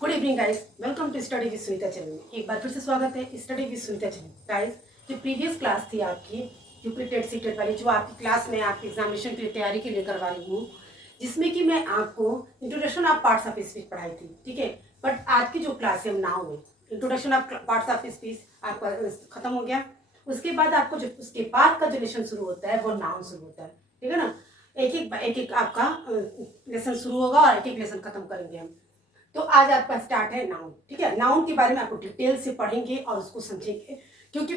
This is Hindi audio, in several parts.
Good evening guys, welcome to study with Sunita channel में एक बार फिर से स्वागत है study with Sunita channel. Guys, जो प्रीवियस क्लास थी आपकी यूपी टेट सी टेट वाली, जो आपकी क्लास में आपकी एग्जामिनेशन की तैयारी के लिए करवा रही हूँ, जिसमें कि मैं आपको introduction of parts of speech पढ़ाई थी, ठीक है। बट आज की जो क्लास है नाउ में introduction of parts of speech आपका खत्म हो गया। उसके बाद आपको जो उसके बाद का जो लेसन शुरू होता है वो नाउन शुरू होता है, ठीक है ना। एक एक आपका लेसन शुरू होगा और एक एक लेसन खत्म करेंगे हम। तो आज आपका स्टार्ट है नाउन, ठीक है। नाउन के बारे में आपको डिटेल से पढ़ेंगे और उसको समझेंगे, क्योंकि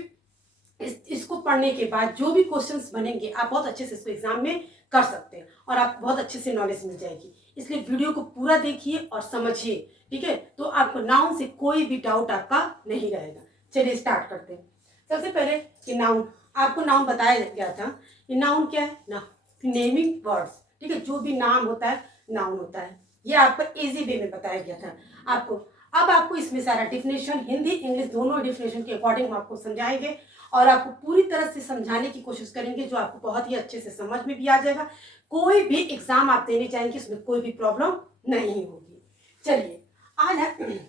इसको पढ़ने के बाद जो भी क्वेश्चंस बनेंगे आप बहुत अच्छे से इसको एग्जाम में कर सकते हैं और आपको बहुत अच्छे से नॉलेज मिल जाएगी। इसलिए वीडियो को पूरा देखिए और समझिए, ठीक है। तो आपको नाउन से कोई भी डाउट आपका नहीं रहेगा। चलिए स्टार्ट करते हैं। सबसे पहले कि नाउन, आपको नाउन बताया गया था। ये नाउन क्या है ना, नेमिंग वर्ड्स, ठीक है। जो भी नाम होता है नाउन होता है। ये आपको इजी वे में बताया गया था आपको। अब आपको इसमें सारा डिफिनेशन, हिंदी इंग्लिश दोनों डिफिनेशन के अकॉर्डिंग हम आपको समझाएंगे और आपको पूरी तरह से समझाने की कोशिश करेंगे, जो आपको बहुत ही अच्छे से समझ में भी आ जाएगा। कोई भी एग्जाम आप देने जाएंगे इसमें कोई भी प्रॉब्लम नहीं होगी। चलिए आज है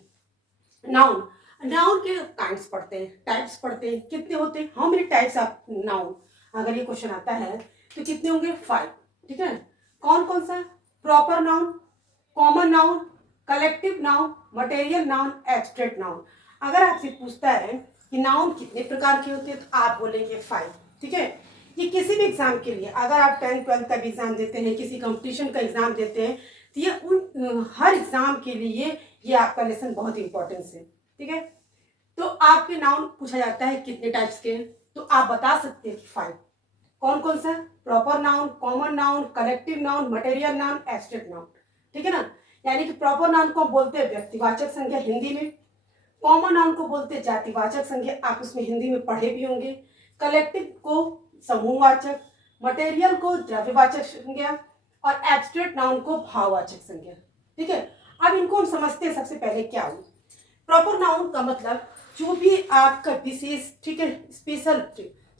नाउन। नाउन के काइंड्स पढ़ते हैं, टाइप्स पढ़ते हैं। कितने होते हैं, how many types of noun, अगर ये क्वेश्चन आता है तो कितने होंगे, 5, ठीक है। कौन कौन सा, proper noun, common noun, collective noun, material noun, abstract noun. अगर आपसे पूछता है कि नाउन कितने प्रकार के होते हैं तो आप बोलेंगे 5, ठीक है। ये किसी भी एग्जाम के लिए, अगर आप 10th 12th का भी एग्जाम देते हैं, किसी कंपटीशन का एग्जाम देते हैं, तो ये उन हर एग्जाम के लिए ये आपका लेसन बहुत इंपॉर्टेंस है, ठीक है। तो आपके नाउन पूछा जाता है कितने टाइप्स के, तो आप बता सकते हैं कि 5। कौन कौन सा, proper noun, common noun, collective noun, material noun, abstract noun, ठीक है ना। यानी कि प्रॉपर नाउन को बोलते हैं व्यक्तिवाचक संज्ञा हिंदी में, कॉमन नाउन को बोलते हैं जातिवाचक संज्ञा, आप उसमें हिंदी में पढ़े भी होंगे, कलेक्टिव को समूहवाचक, मटेरियल को द्रव्यवाचक संज्ञा और एब्स्ट्रैक्ट नाउन को भाववाचक संज्ञा, ठीक है। अब इनको हम समझते हैं। सबसे पहले क्या हुआ, प्रॉपर नाउन का मतलब जो भी आपका विशेष, ठीक है, स्पेशल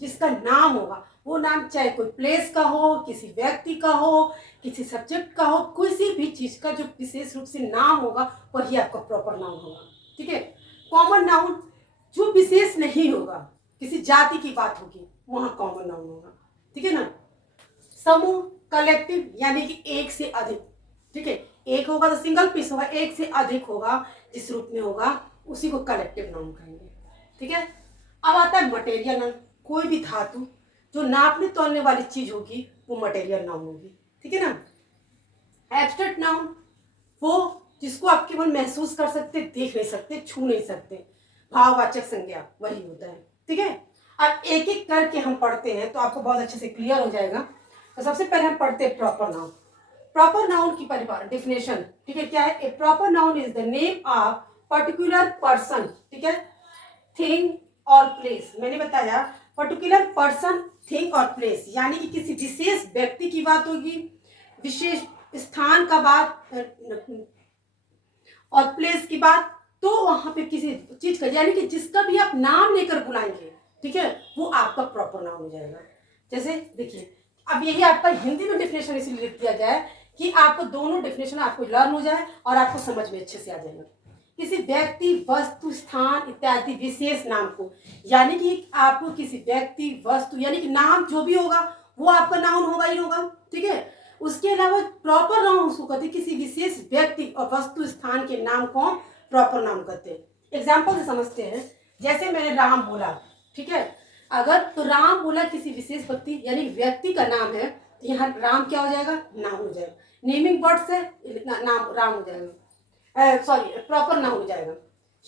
जिसका नाम होगा, वो नाम चाहे कोई प्लेस का हो, किसी व्यक्ति का हो, किसी सब्जेक्ट का हो, किसी भी चीज का जो विशेष रूप से नाम होगा वही आपका प्रॉपर नाउन होगा, ठीक है। कॉमन नाउन जो विशेष नहीं होगा, किसी जाति की बात होगी वहां कॉमन नाउन होगा, ठीक है ना। समूह, कलेक्टिव यानी कि एक से अधिक, ठीक है। एक होगा तो सिंगल पीस होगा, एक से अधिक होगा जिस रूप में होगा उसी को कलेक्टिव नाउन कहेंगे, ठीक है। अब आता है मटेरियल नाउन। कोई भी धातु जो नापने तोलने वाली चीज होगी वो मटेरियल नाउन होगी, ठीक है ना। एब्स्ट्रैक्ट नाउन वो जिसको आप केवल महसूस कर सकते, देख नहीं सकते, छू नहीं सकते, भाववाचक संज्ञा वही होता है, ठीक है। अब एक एक करके हम पढ़ते हैं तो आपको बहुत अच्छे से क्लियर हो जाएगा। तो सबसे पहले हम पढ़ते हैं प्रॉपर नाउन। प्रॉपर नाउन की परिभाषा, डिफिनेशन, ठीक है, क्या है, a proper noun is the name of particular person, ठीक है, थिंग और प्लेस। मैंने बताया पर्टिकुलर पर्सन, थिंग और प्लेस, यानी कि किसी विशेष व्यक्ति की बात होगी, विशेष स्थान का बात और प्लेस की बात, तो वहां पे किसी चीज का, यानी कि जिसका भी आप नाम लेकर बुलाएंगे, ठीक है, वो आपका प्रॉपर नाउन हो जाएगा। जैसे देखिए, अब यही आपका हिंदी में डिफिनेशन इसलिए लिख दिया गया है कि आपको दोनों डिफिनेशन आपको लर्न हो जाए और आपको समझ में अच्छे से आ जाएगा। किसी व्यक्ति, वस्तु, स्थान इत्यादि विशेष नाम को, यानी कि आपको किसी व्यक्ति, वस्तु, यानी कि नाम जो भी होगा वो आपका नाउन होगा ही होगा, ठीक है। उसके अलावा प्रॉपर नाउन उसको कहते हैं किसी विशेष व्यक्ति और वस्तु स्थान के नाम को प्रॉपर नाउन कहते हैं। एग्जाम्पल से समझते हैं, जैसे मैंने राम बोला, ठीक है, अगर तो राम बोला किसी विशेष व्यक्ति यानी व्यक्ति का नाम है, तो यहाँ राम क्या हो जाएगा, नाम हो जाएगा। नेमिंग वर्ड से नाम राम हो जाएगा, सॉरी प्रॉपर नाउन हो जाएगा।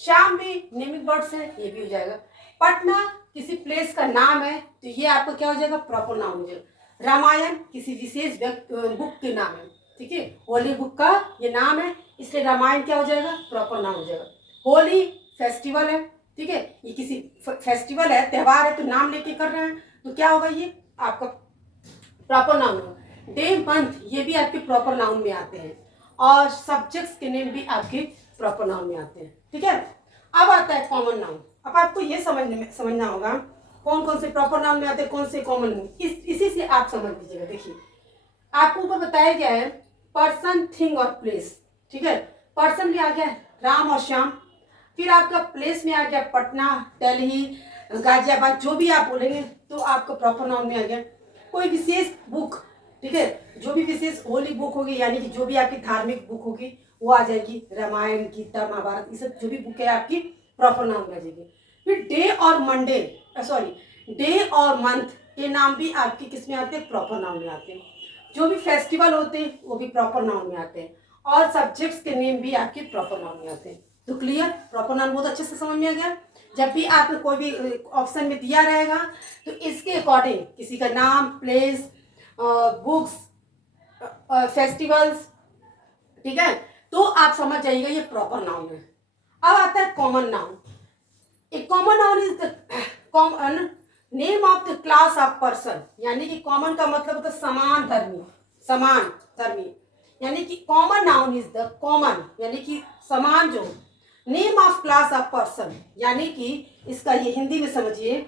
श्याम भी नेमिंग वर्ड से, ये भी हो जाएगा। पटना किसी प्लेस का नाम है तो ये आपका क्या हो जाएगा, प्रॉपर नाउन हो जाएगा। रामायण किसी विशेष बुक के नाम है, ठीक है, होली बुक का ये नाम है, इसलिए रामायण क्या हो जाएगा, प्रॉपर नाउन हो जाएगा। होली फेस्टिवल है, ठीक है, ये किसी फेस्टिवल है, त्योहार है, तो नाम लेके कर रहे हैं तो क्या होगा, ये आपका प्रॉपर नाउन होगा। डे, मंथ ये भी आपके प्रॉपर नाउन में आते हैं और सब्जेक्ट्स के नेम भी आपके प्रॉपर नाउन में आते हैं, ठीक है। अब आता है कॉमन नाउन। अब आपको ये समझना होगा कौन कौन से प्रॉपर नाउन में आते हैं, कौन से कॉमन नाउन, इसी से आप समझ लीजिएगा। देखिए, आपको ऊपर बताया गया है पर्सन, थिंग और प्लेस, ठीक है। पर्सन भी आ गया, राम और श्याम। फिर आपका प्लेस में आ गया पटना, दिल्ली, गाजियाबाद, जो भी आप बोलेंगे तो आपका प्रॉपर नाउन में आ गया। कोई विशेष बुक, ठीक है, जो भी विशेष होली बुक होगी, यानी कि जो भी आपकी धार्मिक बुक होगी वो आ जाएगी, रामायण, गीता, महाभारत, ये सब जो भी बुक है आपकी प्रॉपर नाउन में आ जाएगी। फिर डे और मंडे, डे और मंथ के नाम भी आपके किस में आते हैं? प्रॉपर नाउन में आते हैं। जो भी फेस्टिवल होते हैं वो भी प्रॉपर नाउन में आते हैं, और सब्जेक्ट्स के नेम भी आपके प्रॉपर नाउन में आते हैं। तो क्लियर, प्रॉपर नाउन बहुत अच्छे से समझ में आ गया। जब भी आप कोई भी ऑप्शन में दिया रहेगा तो इसके अकॉर्डिंग किसी का नाम, प्लेस, बुक्स, फेस्टिवल्स, ठीक है, तो आप समझ जाइएगा ये प्रॉपर नाउन है। अब आता है common noun. A common noun is the common name of the class of person, यानी कि कॉमन का मतलब होता है समान धर्मी, समान धर्मी, यानी कि common noun is the common, यानी कि समान, जो name of class of person, यानी कि इसका ये हिंदी में समझिए,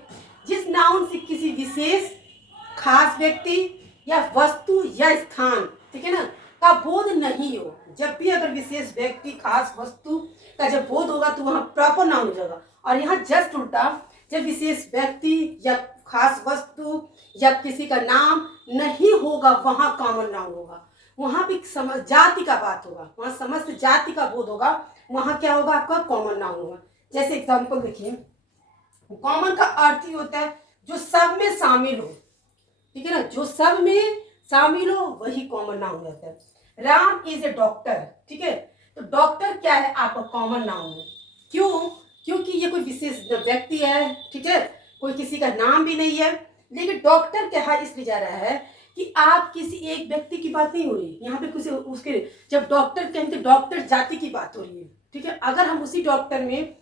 जिस नाउन से किसी विशेष खास व्यक्ति या वस्तु या स्थान, ठीक है ना, का बोध नहीं हो। जब भी अगर विशेष व्यक्ति, खास वस्तु का जब बोध होगा तो वहाँ प्रॉपर नाउन हो जाएगा। और यहाँ जस्ट उल्टा, जब विशेष व्यक्ति या खास वस्तु या किसी का नाम नहीं होगा वहाँ कॉमन नाउन होगा। वहाँ भी जाति का बात होगा, वहाँ समस्त जाति का बोध होगा, वहाँ क्या होगा? आपका कॉमन नाउन होगा। जैसे एग्जाम्पल देखिए, कॉमन का अर्थ ही होता है जो सब में शामिल हो, ठीक है ना, जो सब में शामिल हो वही कॉमन नाउन रहता है। राम इज ए डॉक्टर, ठीक है, तो डॉक्टर क्या है? आपका कॉमन नाउन है। क्यों? क्योंकि ये कोई विशेष व्यक्ति है, ठीक है, कोई किसी का नाम भी नहीं है, लेकिन डॉक्टर क्या है इसलिए जा रहा है कि आप किसी एक व्यक्ति की बात नहीं हो रही यहाँ पे, किसी उसके, जब डॉक्टर कहेंगे डॉक्टर जाति की बात हो रही है, ठीक है। अगर हम उसी डॉक्टर में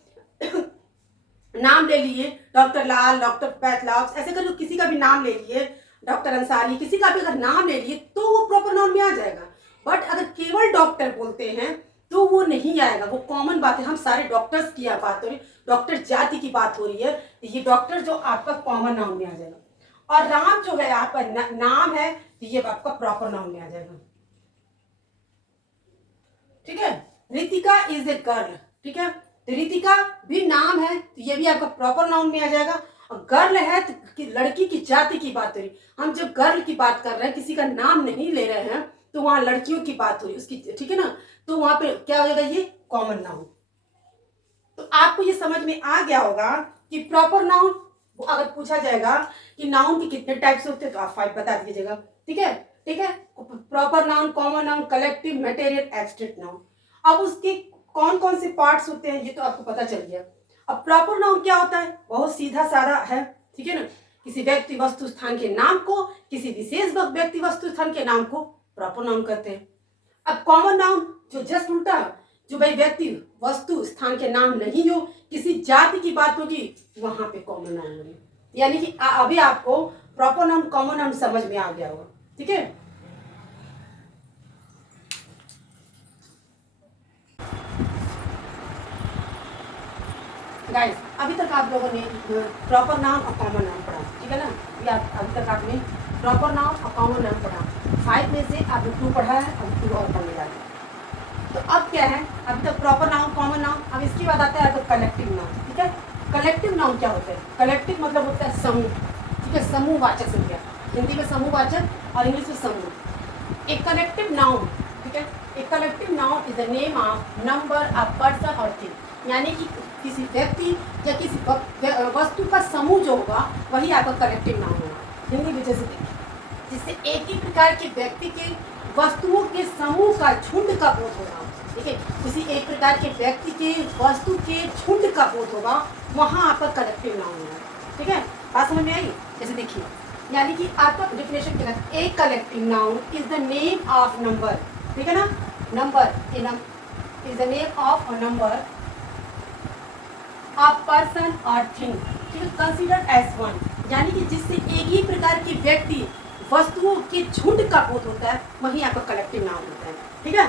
नाम ले लिए, डॉक्टर लाल, डॉक्टर पैथलॉक्स, ऐसे करके किसी का भी नाम ले लिए, डॉक्टर अंसारी, किसी का भी अगर नाम ले लिए तो वो प्रॉपर नाउन में आ जाएगा। बट अगर केवल डॉक्टर बोलते हैं तो वो नहीं आएगा, वो कॉमन बात है। हम सारे डॉक्टर्स की बात हो रही, डॉक्टर जाति की बात हो रही है, तो ये डॉक्टर जो आपका कॉमन नाउन में आ जाएगा। और राम जो है आपका नाम है, तो ये आपका प्रॉपर नाउन में आ जाएगा, ठीक है। रितिका इज ए गर्ल, ठीक है, तो रितिका भी नाम है, तो ये भी आपका प्रॉपर नाउन में आ जाएगा। और गर्ल है तो लड़की की जाति की बात हो रही, हम जब गर्ल की बात कर रहे हैं, किसी का नाम नहीं ले रहे हैं, तो वहां लड़कियों की बात हो रही उसकी, ठीक है ना, तो वहां पे क्या हो जाएगा? ये कॉमन नाउन। तो आपको ये समझ में आ गया होगा कि प्रॉपर नाउन, अगर पूछा जाएगा कि नाउन के कितने टाइप्स होते हैं तो आप 5 बता दीजिएगा, ठीक है, ठीक है। Proper noun, common noun, collective, material, abstract noun. अब उसके कौन कौन से पार्ट्स होते हैं ये तो आपको पता चल गया। अब प्रॉपर नाउन क्या होता है? बहुत सीधा साधा है, ठीक है ना, किसी व्यक्ति वस्तु स्थान के नाम को, किसी विशेष व्यक्ति वस्तु स्थान के नाम को प्रॉपर नाउन कहते हैं। अब कॉमन नाउन जो जस्ट उल्टा, जो भाई व्यक्ति वस्तु स्थान के नाम नहीं हो, किसी जाति की बात होगी, वहां पे कॉमन नाउन होगी। यानी कि अभी आपको प्रॉपर नाउन, कॉमन नाउन समझ में आ गया होगा, ठीक है। गाइस, अभी तक आप लोगों ने प्रॉपर नाउन और कॉमन नाउन पढ़ा, ठीक है ना। अभी तक आपने प्रॉपर नाउन और कॉमन नाउन पढ़ा। 5 में से आपने 2 पढ़ा है, अब 2 और पढ़ने वाले। तो अब क्या है? अभी तक प्रॉपर नाउन, कॉमन नाउन। अब इसके बाद आता है आपको कलेक्टिव नाउन, ठीक है। कलेक्टिव नाउन क्या होता है? कलेक्टिव मतलब होता है समूह, ठीक है, समूहवाचक संज्ञा। हिंदी में समूहवाचक और इंग्लिश में समूह। एक कलेक्टिव नाउन, ठीक है, एक collective noun is the name of number of person और थिंग, यानी कि किसी व्यक्ति या किसी वस्तु का समूह जो होगा वही आपका कलेक्टिव नाउन होगा। हिंदी में जैसे जिससे एक ही प्रकार के व्यक्ति के, वस्तुओं के समूह का, झुंड का बोध होगा, ठीक है, किसी एक प्रकार के व्यक्ति के, वस्तु के झुंड का बोध होगा, वहाँ आपका कलेक्टिव नाउन होगा, ठीक है। बात समझ में आई? जैसे देखिए, यानी कि आपका डेफिनेशन क्या है? एक collective noun is the name of number, ठीक है ना, number is the name of a number of person और थिंग, ठीक है, कंसीडर एज वन, यानी कि जिससे एक ही प्रकार के व्यक्ति, वस्तुओं के झुंड का बोध होता है, वही आपका कलेक्टिव नाउन होता है, ठीक है।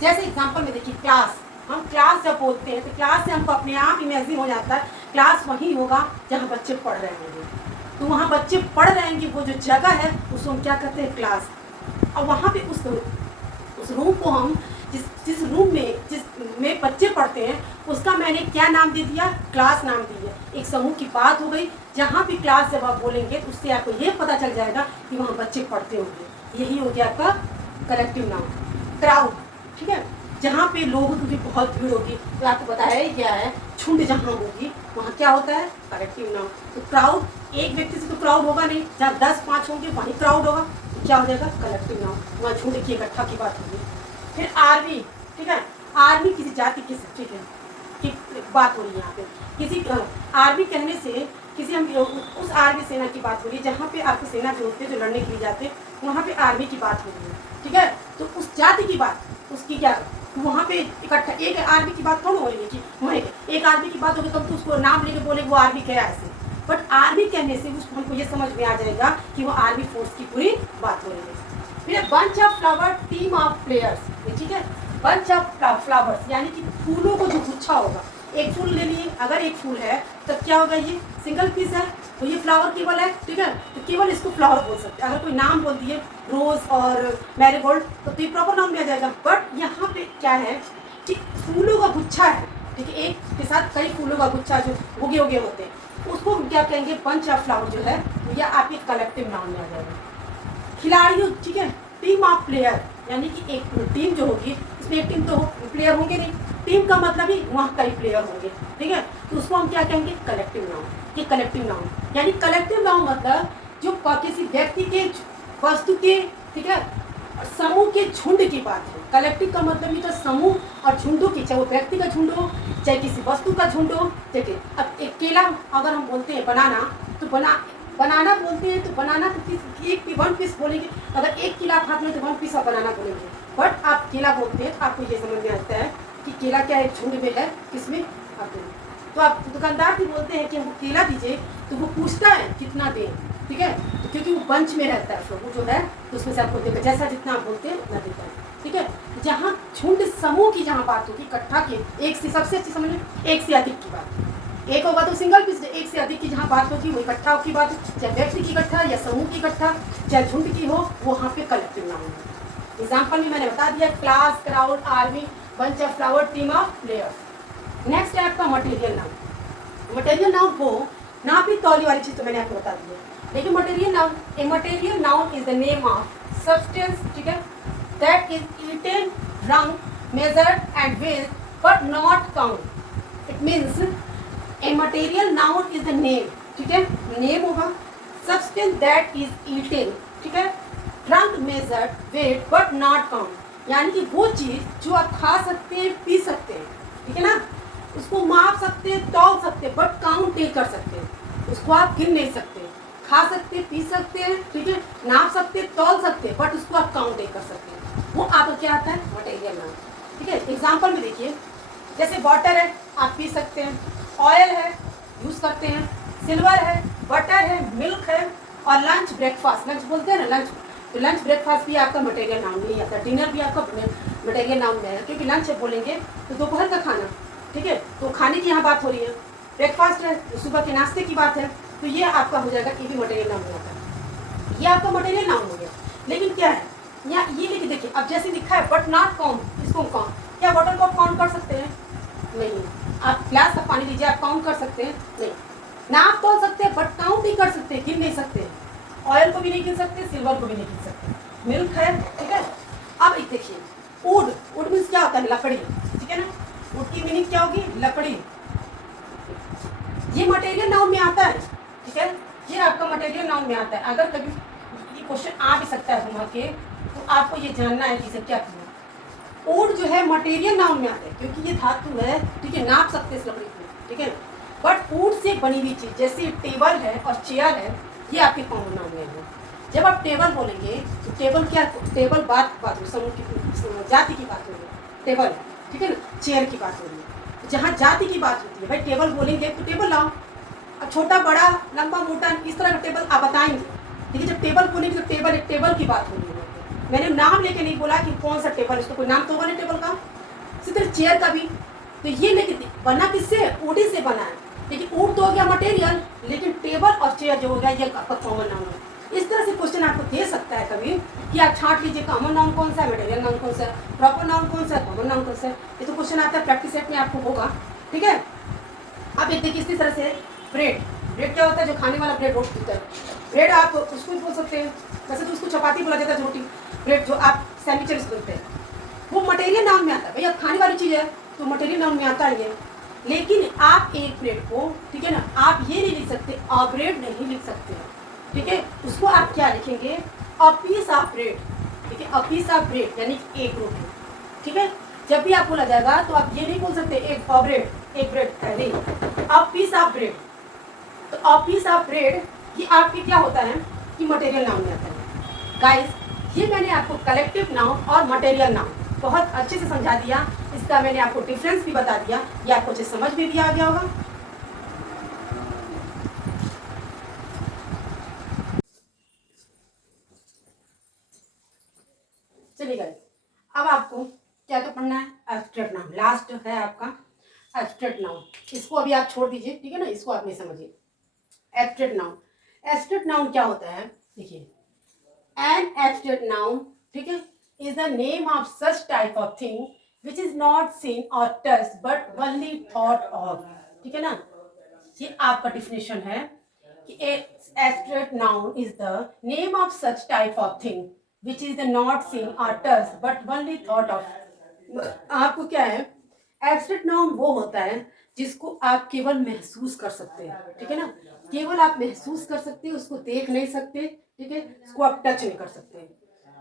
जैसे एग्जांपल में देखिए, क्लास, हम क्लास जब बोलते हैं तो क्लास से हमको अपने आप इमेजिन हो जाता है क्लास वही होगा जहाँ बच्चे पढ़ रहे होंगे, तो वहाँ बच्चे पढ़ रहे हैं, वो जो जगह है उसको हम क्या कहते हैं? क्लास। और वहाँ पे उस रूम को हम जिस रूम में, जिस में बच्चे पढ़ते हैं उसका मैंने क्या नाम दे दिया, क्लास नाम दे दिया। एक समूह की बात हो गई, जहाँ भी क्लास जब आप बोलेंगे तो उससे आपको ये पता चल जाएगा कि वहाँ बच्चे पढ़ते होंगे। यही हो गया आपका कलेक्टिव नाउन। क्राउड, ठीक है, जहाँ पे लोगों की बहुत भीड़ होगी, तो आपको बताया ही क्या है, झुंड जहाँ होगी वहाँ क्या होता है, कलेक्टिव नाउन। तो क्राउड, एक व्यक्ति से तो क्राउड होगा नहीं, जहाँ 10-5 होंगे वहीं क्राउड होगा, तो क्या हो जाएगा, कलेक्टिव नाउन। वहाँ झुंड की इकट्ठा की बात होगी। फिर आर्मी, ठीक है, आर्मी किसी जाति की, ठीक है, की बात हो रही है यहाँ पे। किसी आर्मी कहने से किसी हम उस आर्मी सेना की बात हो रही है जहाँ पे आपको सेना जो होते हैं, जो लड़ने के लिए जाते हैं, वहाँ पे आर्मी की बात हो रही है, ठीक है। तो उस जाति की बात, उसकी क्या, वहाँ पे इकट्ठा एक आर्मी की बात कौन हो रही है कि वहीं एक आर्मी की बात होगी तब तो उसको नाम लेके बोले वो आर्मी क्या है ऐसे। बट आर्मी कहने से उसको हमको ये समझ में आ जाएगा कि वो आर्मी फोर्स की पूरी बात हो रही है। फिर bunch of flower, team of players, ठीक है। बंच ऑफ फ्लावर्स यानी कि फूलों को जो गुच्छा होगा, एक फूल ले लिए, अगर एक फूल है तो क्या होगा, ये सिंगल पीस है तो ये फ्लावर केवल है, ठीक है, तो केवल इसको फ्लावर बोल सकते हैं। अगर कोई नाम बोल दिए रोज और मैरीगोल्ड तो ये प्रॉपर नाम लिया जाएगा। बट यहाँ पे क्या है कि फूलों का गुच्छा है, ठीक है, एक के साथ कई फूलों का गुच्छा जो उगे उगे होते हैं, उसको क्या कहेंगे, बंच ऑफ फ्लावर जो है, तो यह आपके कलेक्टिव नाउन में आ जाएगा। खिलाड़ियों, ठीक है, टीम ऑफ प्लेयर यानी कि एक टीम जो होगी उसमें एक टीम तो प्लेयर होंगे नहीं, टीम का मतलब ही वहाँ कई प्लेयर होंगे, ठीक है, तो उसको हम क्या कहेंगे, कलेक्टिव नाउन। ये कलेक्टिव नाउन यानी कलेक्टिव नाउन मतलब जो किसी व्यक्ति के, वस्तु के, ठीक है, समूह के झुंड की बात है। कलेक्टिव का मतलब ये तो समूह और झुंडों की, चाहे वो व्यक्ति का झुंड हो, चाहे किसी वस्तु का झुंड हो, ठीक है। अब एक केला अगर हम बोलते हैं बनाना, तो बनाना बोलते हैं, तो बनाना तो एक 1 पीस बोलेंगे। अगर एक केला आप हाथ में तो 1 पीस आप बनाना बोलेंगे। बट आप केला बोलते हैं तो आपको ये समझ में आता है कि केला क्या एक झुंड में है, किसमें, आपको। तो आप दुकानदार भी बोलते हैं कि हमको केला दीजिए, तो वो पूछता है कितना दें, ठीक है, तो क्योंकि वो बंच में रहता है, वो जो है तो उसमें से आपको देगा, जैसा जितना आप बोलते हैं उतना देता है, ठीक है। जहाँ झुंड समूह की जहाँ बात होगी, इकट्ठा की, एक से, सबसे अच्छी समझ में एक से अधिक की बात, एक होगा तो सिंगल पीस, एक से अधिक की जहाँ बात होगी वो इकट्ठा की बात, चाहे व्यक्ति की इकट्ठा या समूह की इकट्ठा, चाहे झुंड की हो, वहाँ पे कलेक्टिव नाउन है। एग्जाम्पल में मैंने बता दिया, class, crowd, army, bunch of flower, team of players. Next है आपका मटेरियल नाउन। मटेरियल नाउन को ना भी तौली वाली चीज तो मैंने आपको बता दी है, लेकिन material noun, a material noun is the name of substance, ठीक है, that is eaten, drunk, measured and weighed but not count. It means a material noun is the name, ठीक है, नेम होगा, सब्सटेंस दैट इज ईटन, ठीक है, drunk, measured, weight but not count, यानी कि वो चीज जो आप खा सकते हैं, पी सकते हैं, ठीक है ना, उसको माप सकते हैं, तौल सकते हैं, बट काउंट नहीं कर सकते, उसको आप गिन नहीं सकते। खा सकते हैं, पी सकते हैं, ठीक है, नाप सकते हैं, तौल सकते हैं, बट उसको आप काउंट नहीं कर सकते। वो आपको क्या आता है, मटेरियल नाउन, ठीक है। एग्जाम्पल में देखिए, जैसे वाटर है, आप पी सकते हैं, ऑयल है, यूज करते हैं, सिल्वर है, बटर है, मिल्क है, और लंच, ब्रेकफास्ट, लंच बोलते हैं ना, लंच, तो लंच ब्रेकफास्ट भी आपका मटेरियल नाउन में ही आता है। डिनर भी आपका मटेरियल नाउन में है, क्योंकि लंच बोलेंगे तो दोपहर का खाना, ठीक है, तो खाने की यहाँ बात हो रही है। ब्रेकफास्ट है तो सुबह के नाश्ते की बात है, तो ये आपका हो जाएगा, ये भी मटेरियल नाउन होता है, ये आपका मटेरियल नाउन हो गया। लेकिन क्या है यहाँ, ये लेकिन देखिए, अब जैसे लिखा है बट नॉट काउंट, इसको काउंट, क्या वाटर को आप काउंट कर सकते हैं, नहीं। आप ग्लास का पानी लीजिए, आप काउंट कर सकते हैं, नहीं। नाप तोल सकते हैं बट काउंट नहीं कर सकते, गिन नहीं सकते। ऑयल को भी नहीं गिन सकते, सिल्वर को भी नहीं गिन सकते, मिल्क है, ठीक है। अब एक देखिए, वुड, वुड मीन्स क्या होता है, लकड़ी, ठीक है ना, वुड की मीनिंग क्या होगी, लकड़ी, ये मटेरियल नाउन में आता है, ठीक है, ये आपका मटेरियल नाउन में आता है। अगर कभी ये क्वेश्चन आ भी सकता है घुमा के, तो आपको ये जानना है कि इसे क्या किया। वुड जो है मटेरियल नाउन में आता है, क्योंकि ये धातु है, ठीक है, नाप सकते हैं इस लकड़ी को, ठीक है। बट वुड से बनी हुई चीज जैसे टेबल है और चेयर है, ये आपके कॉमन नाउन में है। जब आप टेबल बोलेंगे तो टेबल क्या, टेबल बात समूह की, जाति की बात हो रही है, टेबल, ठीक है ना, चेयर की बात हो रही है। जहाँ जाति की बात होती है, भाई टेबल बोलेंगे तो टेबल लाओ, अब छोटा बड़ा लंबा मोटा इस तरह का टेबल आप बताएंगे, ठीक है। जब टेबल बोलेंगे तो टेबल, एक टेबल की बात हो रही है। मैंने नाम लेके नहीं बोला कि कौन सा टेबल, इसको कोई नाम तो होगा नहीं टेबल का, इसी तरह चेयर का भी। तो ये लेकिन बना किससे, वुड से बना है, लेकिन वुड तो हो गया मटेरियल, लेकिन टेबल और चेयर जो हो गया ये आपका कॉमन नाउन है। इस तरह से क्वेश्चन आपको दे सकता है कभी कि आप छांट लीजिए कॉमन नाउन कौन सा है, मटेरियल नाउन कौन सा है, प्रॉपर नाउन कौन सा है, कॉमन नाउन कौन सा है। ये तो क्वेश्चन आता है प्रैक्टिस सेट में आपको होगा, ठीक है। अब एक देखिए इसी तरह से ब्रेड, ब्रेड क्या होता है, जो खाने वाला ब्रेड रोटी होता है, ब्रेड आप उसको भी बोल सकते हैं, वैसे तो उसको चपाती बोला जाता है रोटी, ब्रेड जो आप सैंडविचेस बोलते हैं वो मटेरियल नाउन में आता है, भैया खाने वाली चीज़ है तो मटेरियल नाउन में आता ही है। लेकिन आप एक ब्रेड को, ठीक है ना, आप ये नहीं लिख सकते अ ब्रेड नहीं लिख सकते, ठीक है। उसको आप क्या लिखेंगे, अ पीस ऑफ ब्रेड, ठीक है, अ पीस ऑफ ब्रेड यानी एक रोटी, ठीक है। जब भी आप बोला जाएगा तो आप ये नहीं बोल सकते एक अ ब्रेड, एक ब्रेड नहीं, अ पीस ऑफ ब्रेड। तो अ पीस ऑफ ब्रेड ये आपके क्या होता है कि मटेरियल नाउन में आता है। गाइस ये मैंने आपको कलेक्टिव नाउन और मटेरियल नाउन बहुत अच्छे से समझा दिया, इसका मैंने आपको डिफरेंस भी बता दिया, ये आपको अच्छे समझ में भी आ गया होगा। चलिए गाइस अब आपको क्या क्या पढ़ना है, एब्स्ट्रैक्ट नाउन लास्ट है आपका एब्स्ट्रैक्ट नाउन, इसको अभी आप छोड़ दीजिए, ठीक है ना, इसको आप नहीं समझिए। एब्स्ट्रैक्ट नाउन, एब्स्ट्रैक्ट नाउन क्या होता है, देखिए एन एब्स्ट्रैक्ट नाउन, ठीक है, is the name of such type of thing which is not seen or touched but only thought of, ठीक है ना। ये आपका डिफिनेशन है कि abstract noun is the name of such type of thing which is the not seen और touch but only thought of. आपको क्या है, एब्स्ट्रैक्ट नाउन वो होता है जिसको आप केवल महसूस कर सकते हैं, ठीक है ना, केवल आप महसूस कर सकते हैं, उसको देख नहीं सकते, ठीक है, उसको आप टच नहीं कर सकते।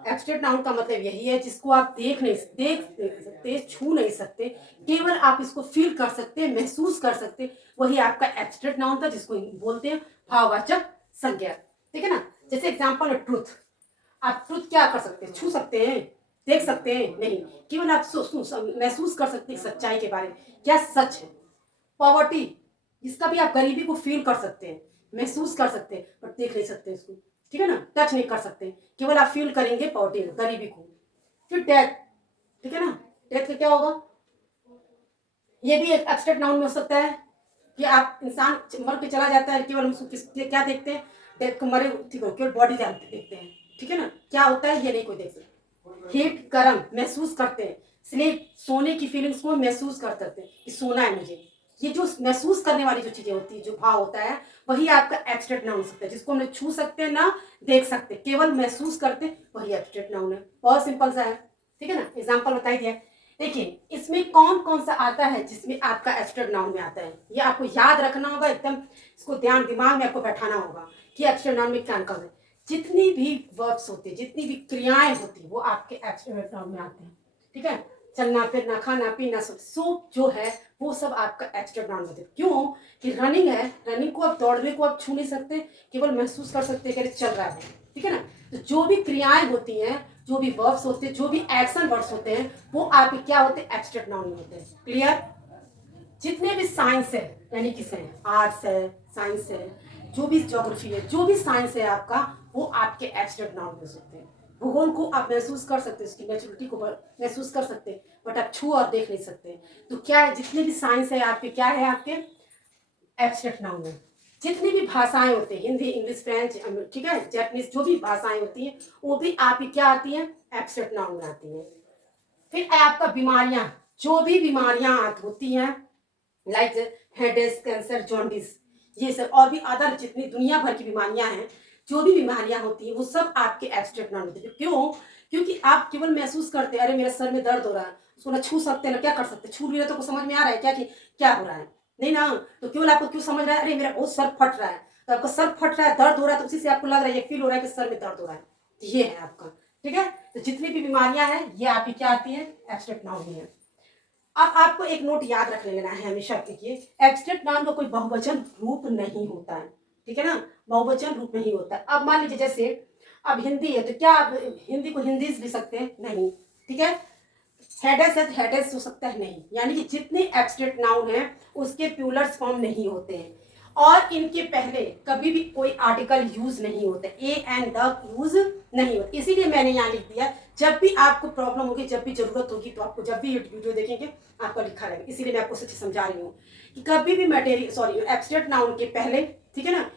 एब्स्ट्रैक्ट नाउन का मतलब यही है जिसको आप देख नहीं सकते, छू नहीं सकते, केवल आप इसको फील कर सकते, महसूस कर सकते, वही आपका एब्स्ट्रैक्ट नाउन था जिसको बोलते हैं भाववाचक संज्ञा, ठीक है ना। जैसे एग्जांपल है ट्रुथ, आप ट्रुथ क्या कर सकते हैं, छू सकते हैं, देख सकते हैं नहीं, केवल आप महसूस कर सकते हैं सच्चाई के बारे में क्या सच है। पॉवर्टी, इसका भी आप गरीबी को फील कर सकते हैं, महसूस कर सकते हैं, पर देख नहीं सकते इसको, ठीक है ना, टच नहीं कर सकते, केवल आप फील करेंगे पॉवर्टी गरीबी को। फिर डेथ, ठीक है ना, डेथ का क्या होगा, ये भी एक एब्स्ट्रैक्ट नाउन में हो सकता है कि आप इंसान मर के चला जाता है, केवल हम उसको क्या देखते हैं, डेथ को मरे, ठीक है, केवल बॉडी देखते हैं, ठीक है ना, क्या होता है ये नहीं कोई देख सकता। हीट गर्म महसूस करते हैं, स्लीप सोने की फीलिंग्स को महसूस कर सकते हैं कि सोना है मुझे, ये जो महसूस करने वाली जो चीजें होती है, जो भाव होता है, वही आपका एब्स्ट्रैक्ट नाउन हो सकता है, जिसको हम छू सकते हैं ना देख सकते, केवल महसूस करते, वही एब्स्ट्रैक्ट नाउन है। बहुत सिंपल सा है, ठीक है ना, एग्जाम्पल बताई दिया। देखिए इसमें कौन कौन सा आता है जिसमें आपका एब्स्ट्रैक्ट नाउन में आता है, ये आपको याद रखना होगा, एकदम इसको ध्यान दिमाग में आपको बैठाना होगा कि एब्स्ट्रैक्ट नाउन में क्या अंकल है। जितनी भी वर्ब्स होती है, जितनी भी क्रियाएं होती है, वो आपके एब्स्ट्रैक्ट नाउन में आते हैं, ठीक है। चलना फिरना खाना पीना सब जो है वो सब आपका एब्स्ट्रैक्ट नाउन में आते हैं। क्यों कि रनिंग है, रनिंग को आप दौड़ने को आप छू नहीं सकते, केवल महसूस कर सकते हैं कि चल रहा है, ठीक है ना। तो जो भी क्रियाएं होती हैं, जो भी वर्ब्स होते हैं, जो भी एक्शन वर्ड्स होते हैं, वो आपके क्या होते हैं, एब्स्ट्रैक्ट नाउन में होते हैं। क्लियर। जितने भी साइंस है, यानी कि आर्ट्स है, साइंस है, जो भी ज्योग्राफी है, जो भी साइंस है आपका, वो आपके एब्स्ट्रैक्ट नाउन में सकते हैं। भूगोल को आप महसूस कर सकते हैं, उसकी नेचुरलिटी को महसूस कर सकते हैं, बट आप छू और देख नहीं सकते। तो क्या है, जितने भी साइंस है आपके, क्या है आपके एब्स्ट्रैक्ट नाउन में। जितनी भी भाषाएं होती हैं, हिंदी इंग्लिश फ्रेंच, ठीक है, जापानीज, जो भी भाषाएं होती हैं, वो भी आपकी क्या आती हैं, एब्स्ट्रैक्ट नाउन में आती हैं। फिर आपका बीमारियां, जो भी बीमारियां होती हैं, लाइक हेडेक, कैंसर, जॉन्डिस, ये सब और भी अदर जितनी दुनिया भर की बीमारियां हैं, जो भी बीमारियां होती हैं, वो सब आपके एब्स्ट्रैक्ट नाउन होते हैं। क्यों, क्योंकि आप केवल महसूस करते हैं, अरे मेरे सर में दर्द हो रहा है, उसको ना छू सकते हैं ना क्या कर सकते, छू लिया तो समझ में आ रहा है क्या कि क्या हो रहा है, नहीं ना। तो केवल आपको क्यों समझ रहा है, अरे मेरा बहुत सर फट रहा है, तो आपका सर फट रहा है, दर्द हो रहा है, तो उसी से आपको लग रहा है, ये फील हो रहा है कि सर में दर्द हो रहा है, तो ये है आपका, ठीक है। तो जितनी भी बीमारियां हैं ये आपकी क्या आती है, एब्स्ट्रैक्ट नाउन में है। अब आपको एक नोट याद रख लेना है हमेशा के लिए, एब्स्ट्रैक्ट नाउन का कोई बहुवचन रूप नहीं होता है, ठीक है ना, बहुवचन रूप नहीं होता है। अब मान लीजिए जैसे अब हिंदी है, तो क्या आप हिंदी को हिंदी लिख सकते हैं, नहीं, ठीक है। हेडेस है तो हेडेस हो सकता है, नहीं, यानी कि जितने एब्स्ट्रैक्ट नाउन हैं उसके प्लूरल्स फॉर्म नहीं होते हैं, और इनके पहले कभी भी कोई आर्टिकल यूज नहीं होता, ए एंड द यूज नहीं होता। इसीलिए मैंने यहाँ लिख दिया, जब भी आपको प्रॉब्लम होगी, जब भी जरूरत होगी, तो आपको जब भी ये वीडियो देखेंगे आपको लिखा रहेगा, इसीलिए मैं आपको सच समझा रही हूँ कि कभी भी मटेरियल एब्स्ट्रैक्ट नाउन के पहले, ठीक है ना,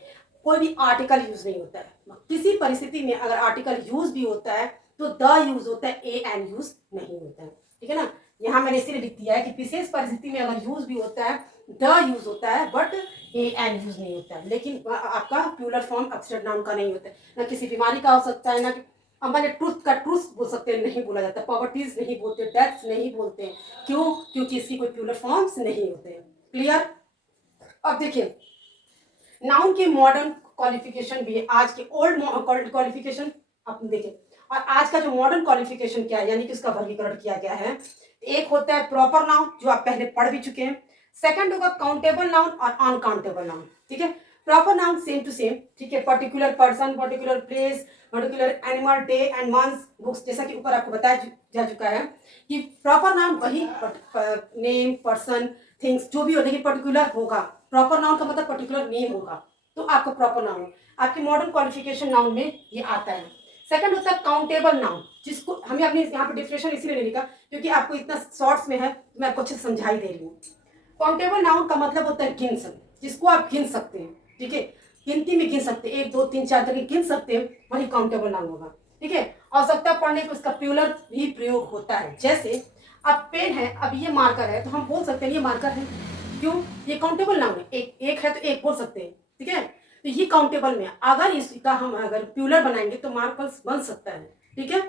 कोई भी आर्टिकल यूज नहीं होता है। किसी परिस्थिति में अगर आर्टिकल यूज भी होता है तो द यूज होता है, ए एन यूज नहीं होता है। ठीक है ना, यहाँ मैंने इसीलिए लिख दिया है कि विशेष परिस्थिति में अगर यूज भी होता है द यूज होता है, बट ए एन यूज नहीं होता है। लेकिन आपका प्लूरल फॉर्म एब्स्ट्रैक्ट नाउन का नहीं होता है। ना किसी बीमारी का हो सकता है, ना अब मैंने ट्रूथ का ट्रूथ बोल सकते हैं, नहीं बोला जाता। पॉवर्टीज नहीं बोलते, डेथ्स नहीं बोलते हैं। क्यों? क्योंकि इसकी कोई प्लूरल फॉर्म्स नहीं होते हैं। क्लियर? अब देखिए, नाउन के मॉडर्न क्वालिफिकेशन भी है, आज के ओल्ड क्वालिफिकेशन आप देखें, और आज का जो मॉडर्न क्वालिफिकेशन क्या है, यानी कि उसका वर्गीकरण किया गया है। एक होता है प्रॉपर नाउन, जो आप पहले पढ़ भी चुके हैं। सेकंड होगा काउंटेबल नाउन और अनकाउंटेबल नाउन। ठीक है, proper noun same to same, ठीक है, particular person, particular place, particular animal, day and month, books, जैसा कि ऊपर आपको बताया जा चुका है कि प्रॉपर नाउन वही नेम, पर्सन, थिंग्स जो भी हो, लेकिन पर्टिकुलर होगा। प्रॉपर नाउन का मतलब पर्टिकुलर नेम होगा, तो आपका प्रॉपर नाउन आपके मॉडर्न क्वालिफिकेशन नाउन में ये आता है। सेकंड होता है काउंटेबल नाउन, जिसको हमें अपने यहाँ पे डिफिनेशन इसीलिए नहीं लिखा क्योंकि आपको इतना शॉर्ट्स में है, तो मैं आपको अच्छे से समझाई दे रही हूँ। काउंटेबल नाउन का मतलब होता है गिन सकते, जिसको आप गिन सकते हैं। ठीक है, गिनती में गिन सकते हैं, 1 2 3 4 तक गिन सकते हैं, वही काउंटेबल नाउन होगा। ठीक है, आवश्यकता पड़ने पर उसका प्लूरल भी प्रयोग होता है। जैसे अब पेन है, अब ये मार्कर है, तो हम बोल सकते हैं ये मार्कर है। क्यों? ये काउंटेबल नाउन है, एक है तो एक बोल सकते हैं। ठीक है, तो ये काउंटेबल में अगर इसका हम अगर प्लूरल बनाएंगे तो मार्कर्स बन सकता है। ठीक है,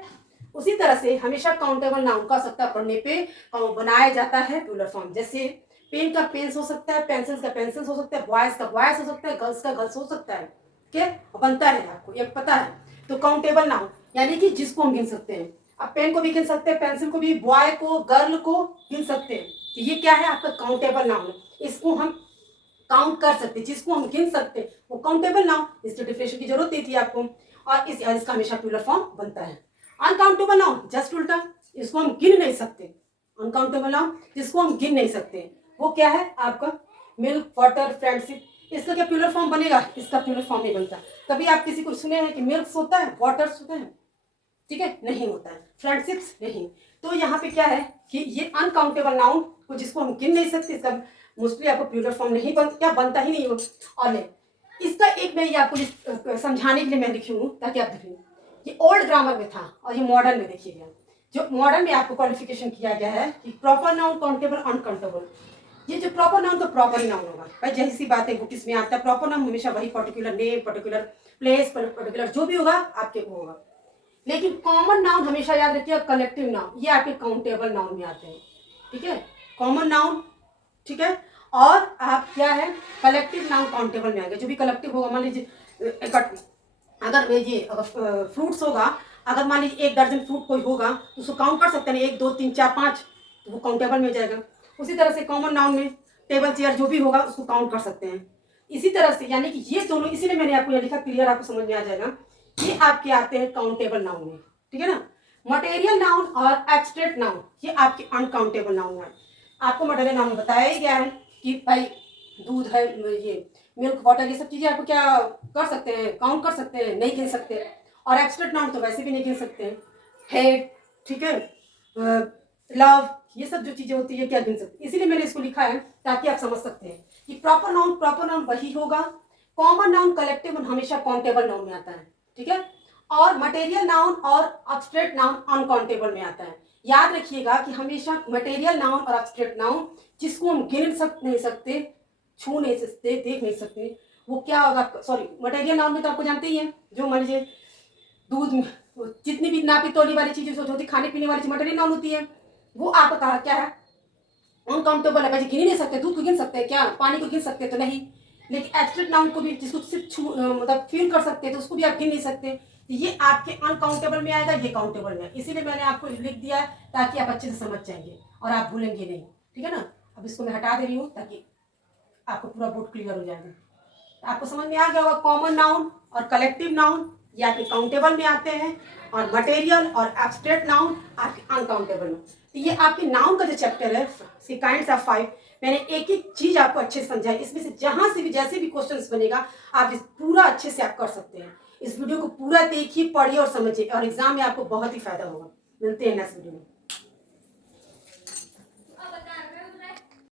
उसी तरह से हमेशा काउंटेबल नाउन का आवश्यकता पड़ने पे बनाया जाता है प्लूरल फॉर्म। जैसे पेन का पेन्स हो सकता है, पेंसिल का पेंसिल्स हो सकता है, बॉयज का बॉयज हो सकता है, गर्ल्स का गर्ल्स हो सकता है। ठीक है, बनता है, आपको ये पता है। तो काउंटेबल नाउन यानी कि जिसको हम गिन सकते हैं। अब पेन को भी गिन सकते हैं, पेंसिल को भी, बॉय को, गर्ल को गिन सकते हैं। तो ये क्या है? आपका काउंटेबल नाउन। इसको हम काउंट कर सकते हैं, जिसको हम गिन सकते हैं वो काउंटेबल नाउन। इसकी डिफिनेशन की जरूरत नहीं थी आपको, और इसका हमेशा प्लूरल फॉर्म बनता है। अनकाउंटेबल नाउन जस्ट उल्टा, इसको हम गिन नहीं सकते। अनकाउंटेबल नाउन जिसको हम गिन नहीं सकते, वो क्या है आपका? Milk, water, friendship. इसका क्या प्लूरल फॉर्म बनेगा? इसका प्लूरल फॉर्म नहीं बनता। कभी आप किसी को सुने हैं कि मिल्क होता है, वाटर्स होता है? ठीक है, नहीं होता है। फ्रेंडशिप्स नहीं। तो यहाँ पे क्या है कि ये अनकाउंटेबल नाउन को जिसको हम गिन नहीं सकते, इसका मोस्टली आपको प्लूरल फॉर्म नहीं बनता ही नहीं हो। और इसका एक मैं ये आपको समझाने के लिए मैं लिखी हूँ ताकि आप देखें। ये ओल्ड ग्रामर में था और ये मॉडर्न में देखिएगा। जो मॉडर्न में आपको क्वालिफिकेशन किया गया है कि प्रॉपर नाउन, काउंटेबल, अनकाउंटेबल। ये जो प्रॉपर नाउन तो प्रॉपर नाउन होगा भाई, जैसी सी बात है वो किसमें आता है। प्रॉपर नाउन हमेशा वही particular name, particular place, particular जो भी होगा आपके वो होगा। लेकिन कॉमन नाउन हमेशा याद रखिए, कलेक्टिव नाउन ये आपके काउंटेबल नाउन में आते हैं। ठीक है, कॉमन नाउन, ठीक है, और आप क्या है कलेक्टिव नाउन काउंटेबल में आएंगे। जो भी कलेक्टिव होगा, मान लीजिए अगर ये फ्रूट्स होगा, अगर मान लीजिए 1 दर्जन फ्रूट कोई होगा तो उसको काउंट कर सकते हैं, 1 2 3 4 5, तो वो काउंटेबल में हो जाएगा। उसी तरह से कॉमन नाउन में टेबल, चेयर जो भी होगा उसको काउंट कर सकते हैं। इसी तरह से यानी कि ये दोनों, इसीलिए मैंने आपको ये लिखा, क्लियर आपको समझ में आ जाएगा। ये आपके आते हैं काउंटेबल नाउन में। ठीक है ना, मटेरियल नाउन और एब्स्ट्रैक्ट नाउन ये आपके अनकाउंटेबल नाउन है। आपको मटेरियल नाउन बताया ही गया है कि भाई दूध है, ये मिल्क, वाटर, ये सब चीजें आपको क्या कर सकते हैं, काउंट कर सकते हैं, नहीं गिन सकते। और एब्स्ट्रैक्ट नाउन तो वैसे भी नहीं गिन सकते हैं। हेड, ठीक है, लव, ये सब जो चीजें होती है क्या गिन सकते। इसीलिए मैंने इसको लिखा है ताकि आप समझ सकते हैं कि प्रॉपर नाउन वही होगा। कॉमन नाउन, कलेक्टिव नाउन हमेशा काउंटेबल नाउन में आता है। ठीक है, और मटेरियल नाउन और एब्स्ट्रैक्ट नाउन अनकाउंटेबल में आता है। याद रखिएगा कि हमेशा मटेरियल नाउन और एब्स्ट्रैक्ट नाउन जिसको हम गिन नहीं सकते, छू नहीं सकते, देख नहीं सकते, वो क्या होगा? सॉरी, मटेरियल नाउन में तो आपको जानते ही हैं, जो मान लीजिए दूध में जितनी भी नापी तोली वाली चीजें होती, खाने पीने वाली चीज मटेरियल नाउन होती है, वो आपका कहा क्या है? अनकाउंटेबल है। गिन ही नहीं सकते, दूध को गिन सकते हैं क्या? पानी को गिन सकते तो नहीं। लेकिन एब्स्ट्रैक्ट नाउन को भी, जिसको सिर्फ मतलब फील कर सकते हैं, तो उसको भी आप गिन नहीं सकते। ये आपके अनकाउंटेबल में आएगा, ये काउंटेबल में। इसीलिए मैंने आपको लिख दिया है ताकि आप अच्छे से समझ जाएंगे और आप भूलेंगे नहीं। ठीक है ना, अब इसको मैं हटा दे रही हूँ ताकि आपको पूरा बोर्ड क्लियर हो जाएगा। आपको समझ में आ गया होगा, कॉमन नाउन और कलेक्टिव नाउन ये आपके काउंटेबल में आते हैं, और मटेरियल और एब्स्ट्रैक्ट नाउन आपके अनकाउंटेबल में। तो ये आपके नाउन का जो चैप्टर है, काइंड्स ऑफ 5, मैंने एक एक चीज आपको अच्छे से समझाई। इसमें से जहां से भी जैसे भी क्वेश्चंस बनेगा आप इस पूरा अच्छे से आप कर सकते हैं। इस वीडियो को पूरा देखिए, पढ़िए और समझिए, और एग्जाम में आपको बहुत ही फायदा होगा। मिलते हैं नेक्स्ट वीडियो में।